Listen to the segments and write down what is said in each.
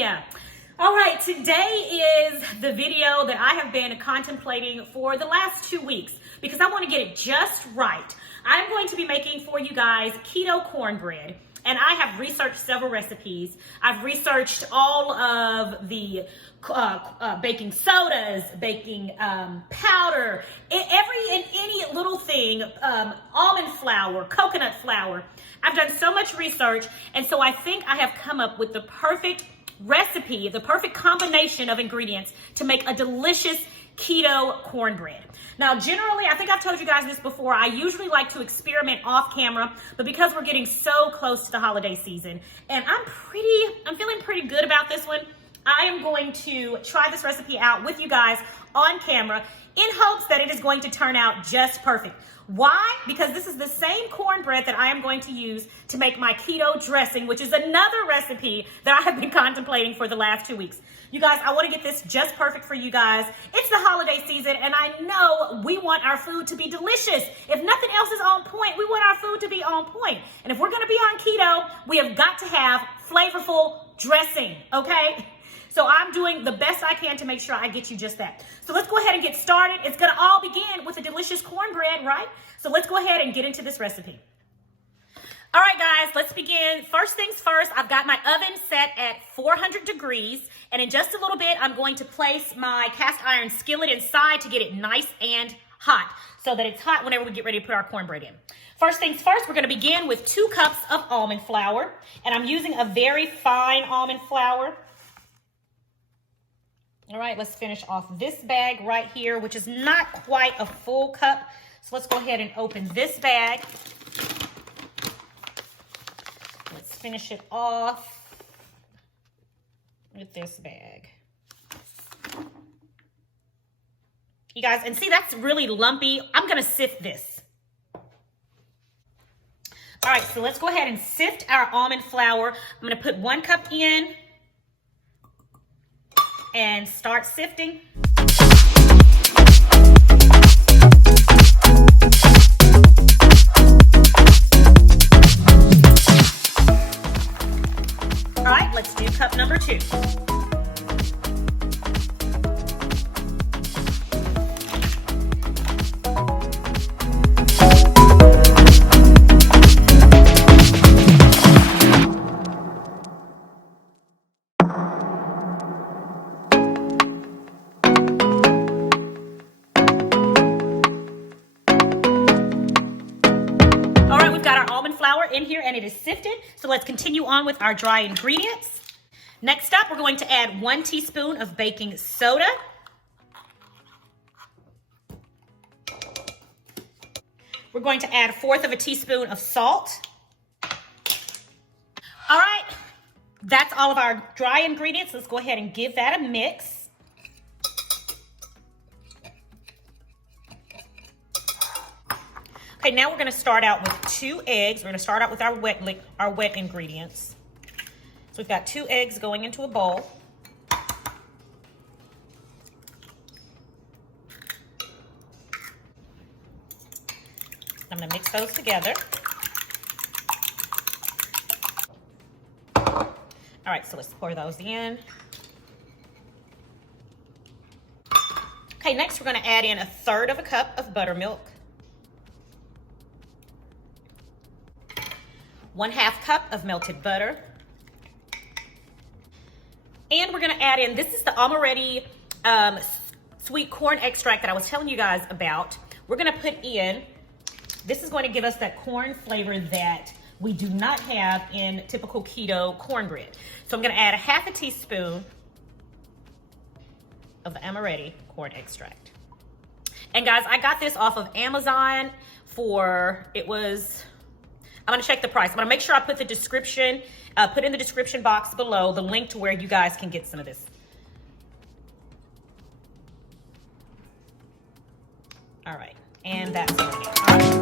California. All right, today is the video that I have been contemplating for the last 2 weeks because I want to get it just right. I'm going to be making for you guys keto cornbread, and I have researched several recipes. I've researched all of the baking sodas, baking powder, any little thing, almond flour, coconut flour. I've done so much research, and so I think I have come up with the perfect recipe, the perfect combination of ingredients to make a delicious keto cornbread. Now, generally, I think I've told you guys this before, I usually like to experiment off camera, but because we're getting so close to the holiday season, and I'm feeling pretty good about this one, I am going to try this recipe out with you guys on camera in hopes that it is going to turn out just perfect. Why? Because this is the same cornbread that I am going to use to make my keto dressing, which is another recipe that I have been contemplating for the last 2 weeks. You guys, I want to get this just perfect for you guys. It's the holiday season, and I know we want our food to be delicious. If nothing else is on point, we want our food to be on point. And if we're going to be on keto, we have got to have flavorful dressing, okay? So I'm doing the best I can to make sure I get you just that. So let's go ahead and get started. It's gonna all begin with a delicious cornbread, right? So let's go ahead and get into this recipe. All right, guys, let's begin. First things first, I've got my oven set at 400 degrees, and in just a little bit, I'm going to place my cast iron skillet inside to get it nice and hot so that it's hot whenever we get ready to put our cornbread in. First things first, we're gonna begin with 2 cups of almond flour, and I'm using a very fine almond flour. All right, let's finish off this bag right here, which is not quite a full cup. So let's go ahead and open this bag. Let's finish it off with this bag. You guys, and see, that's really lumpy. I'm gonna sift this. All right, so let's go ahead and sift our almond flour. I'm gonna put 1 cup in and start sifting. All right, let's do cup number 2. In here, and it is sifted. So let's continue on with our dry ingredients. Next up, we're going to add 1 teaspoon of baking soda. We're going to add 1/4 of a teaspoon of salt. All right, that's all of our dry ingredients. Let's go ahead and give that a mix. Okay, now we're gonna start out with 2 eggs. We're gonna start out with our wet ingredients. So we've got 2 eggs going into a bowl. I'm gonna mix those together. All right, so let's pour those in. Okay, next we're gonna add in 1/3 of a cup of buttermilk. 1/2 cup of melted butter. And we're gonna add in, this is the Amaretti sweet corn extract that I was telling you guys about. We're gonna put in, this is going to give us that corn flavor that we do not have in typical keto cornbread. So I'm gonna add 1/2 teaspoon of the Amaretti corn extract. And guys, I got this off of Amazon for, I'm gonna check the price. I'm gonna make sure I put the description, put in the description box below the link to where you guys can get some of this. All right, and that's going in. All right.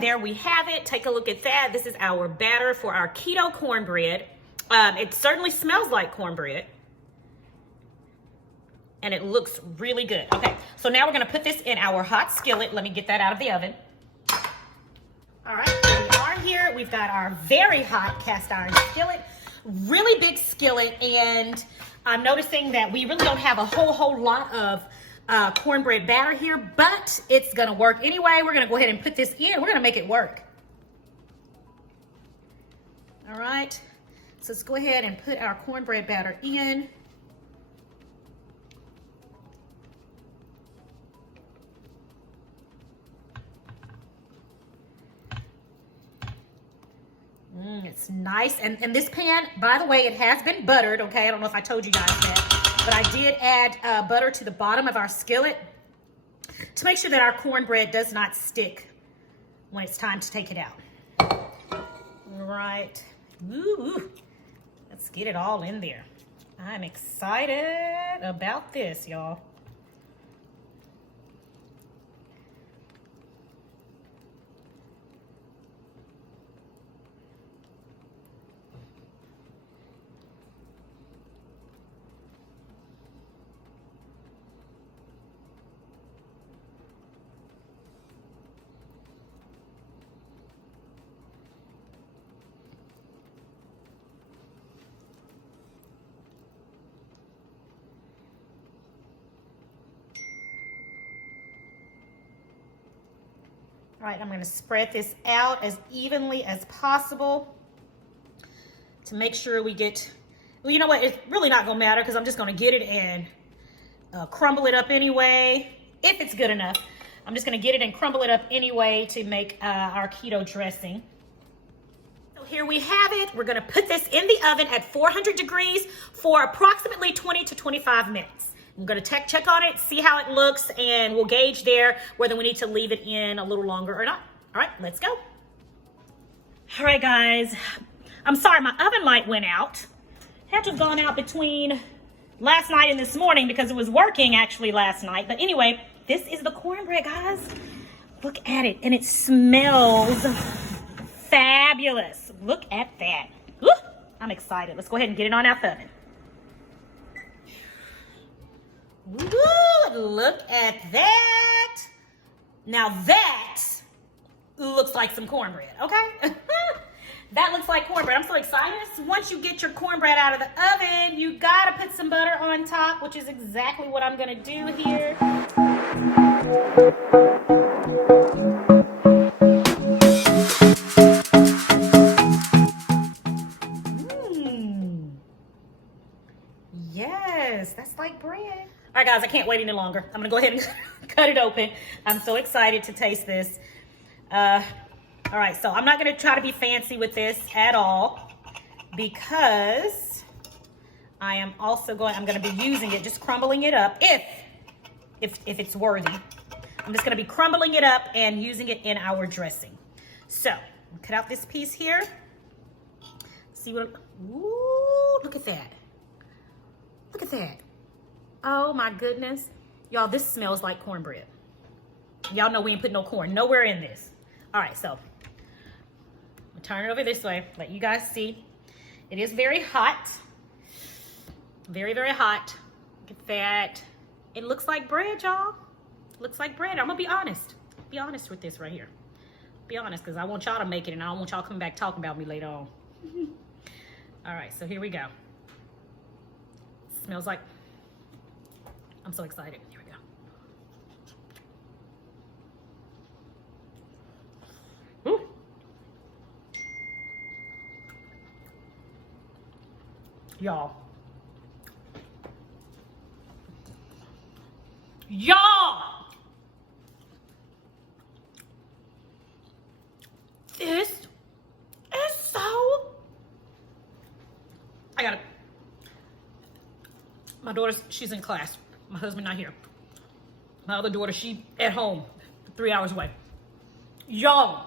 There we have it. Take a look at that. This is our batter for our keto cornbread. It certainly smells like cornbread. and it looks really good. Okay, so now we're gonna put this in our hot skillet. Let me get that out of the oven. All right, here we are here. We've got our very hot cast iron skillet, really big skillet, and I'm noticing that we really don't have a whole lot of cornbread batter here, but it's gonna work anyway. We're gonna go ahead and put this in. We're gonna make it work. All right, so let's go ahead and put our cornbread batter in. It's nice, and this pan, by the way, it has been buttered, okay? I don't know if I told you guys that, but I did add butter to the bottom of our skillet to make sure that our cornbread does not stick when it's time to take it out. All right, ooh, let's get it all in there. I'm excited about this, y'all. All right, I'm gonna spread this out as evenly as possible to make sure we get, well, you know what, it's really not gonna matter because I'm just gonna get it and crumble it up anyway, if it's good enough. I'm just gonna get it and crumble it up anyway to make our keto dressing. So here we have it. We're gonna put this in the oven at 400 degrees for approximately 20 to 25 minutes. I'm gonna check on it, see how it looks, and we'll gauge there whether we need to leave it in a little longer or not. All right, let's go. All right, guys. I'm sorry, my oven light went out. Had to have gone out between last night and this morning because it was working actually last night. But anyway, this is the cornbread, guys. Look at it, and it smells fabulous. Look at that. Woo, I'm excited. Let's go ahead and get it on out the oven. Woo, look at that. Now that looks like some cornbread, okay? That looks like cornbread. I'm so excited. Once you get your cornbread out of the oven, you gotta put some butter on top, which is exactly what I'm gonna do here. Yes, that's like bread. All right, guys, I can't wait any longer. I'm gonna go ahead and cut it open. I'm so excited to taste this. All right, so I'm not gonna try to be fancy with this at all because I'm gonna be using it, just crumbling it up if it's worthy. I'm just gonna be crumbling it up and using it in our dressing. So, cut out this piece here. See what, ooh, look at that. Look at that. Oh my goodness. Y'all, this smells like cornbread. Y'all know we ain't put no corn nowhere in this. All right, so I'm gonna turn it over this way, let you guys see. It is very hot. Very, very hot. Look at that. It looks like bread, y'all. Looks like bread. I'm gonna be honest. Be honest with this right here. Be honest, because I want y'all to make it and I don't want y'all coming back talking about me later on. All right, so here we go. Smells like, I'm so excited. Here we go. Woo. Y'all. This is so, I got it. My daughter's, she's in class. My husband not here. My other daughter, she at home, 3 hours away. Y'all.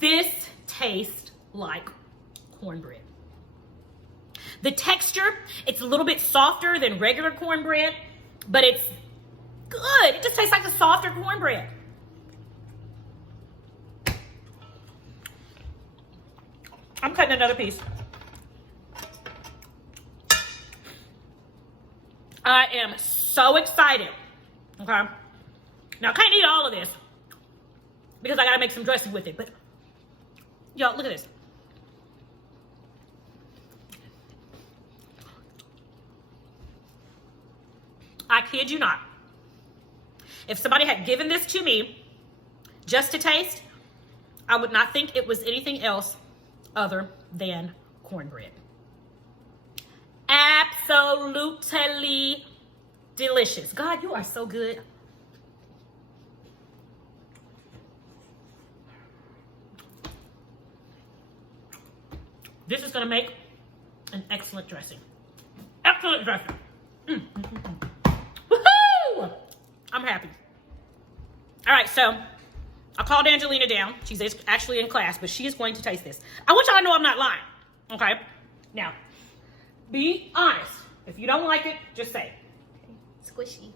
This tastes like cornbread. The texture, it's a little bit softer than regular cornbread, but it's good. It just tastes like a softer cornbread. I'm cutting another piece. I am so excited. Okay. Now, I can't eat all of this because I got to make some dressing with it. But, y'all, look at this. I kid you not. If somebody had given this to me just to taste, I would not think it was anything else other than cornbread. Absolutely delicious. God, you are so good. This is going to make an excellent dressing. Excellent dressing. Woohoo! I'm happy. All right, so I called Angelina down. She's actually in class, but she is going to taste this. I want y'all to know I'm not lying. Okay? Now, be honest. If you don't like it, just say. Okay. Squishy.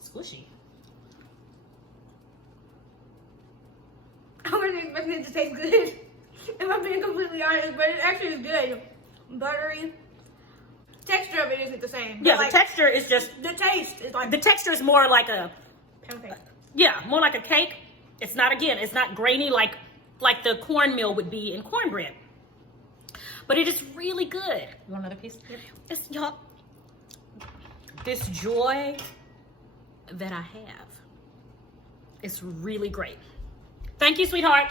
Squishy. I wasn't expecting it to taste good. If I'm being completely honest, but it actually is good. Buttery. Texture of it isn't the same. Yeah, the texture is just... The taste is like... The texture is more like a... Pancake. Yeah, more like a cake. It's not, again, it's not grainy like the cornmeal would be in cornbread. But it is really good. You want another piece? Yep. Y'all, this joy that I have is really great. Thank you, sweetheart.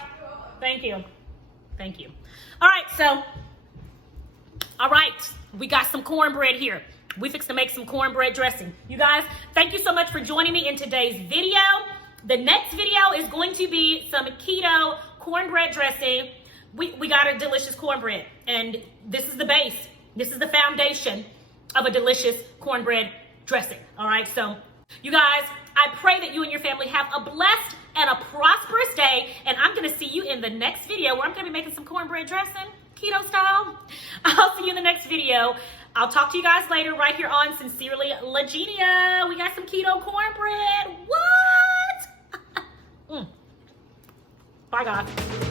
Thank you. Thank you. All right, we got some cornbread here. We fixed to make some cornbread dressing. You guys, thank you so much for joining me in today's video. The next video is going to be some keto cornbread dressing. We got a delicious cornbread, and this is the base. This is the foundation of a delicious cornbread dressing. All right, so you guys, I pray that you and your family have a blessed and a prosperous day, and I'm going to see you in the next video where I'm going to be making some cornbread dressing, keto style. I'll see you in the next video. I'll talk to you guys later right here on Sincerely Legenia. We got some keto cornbread. What? Bye, guys.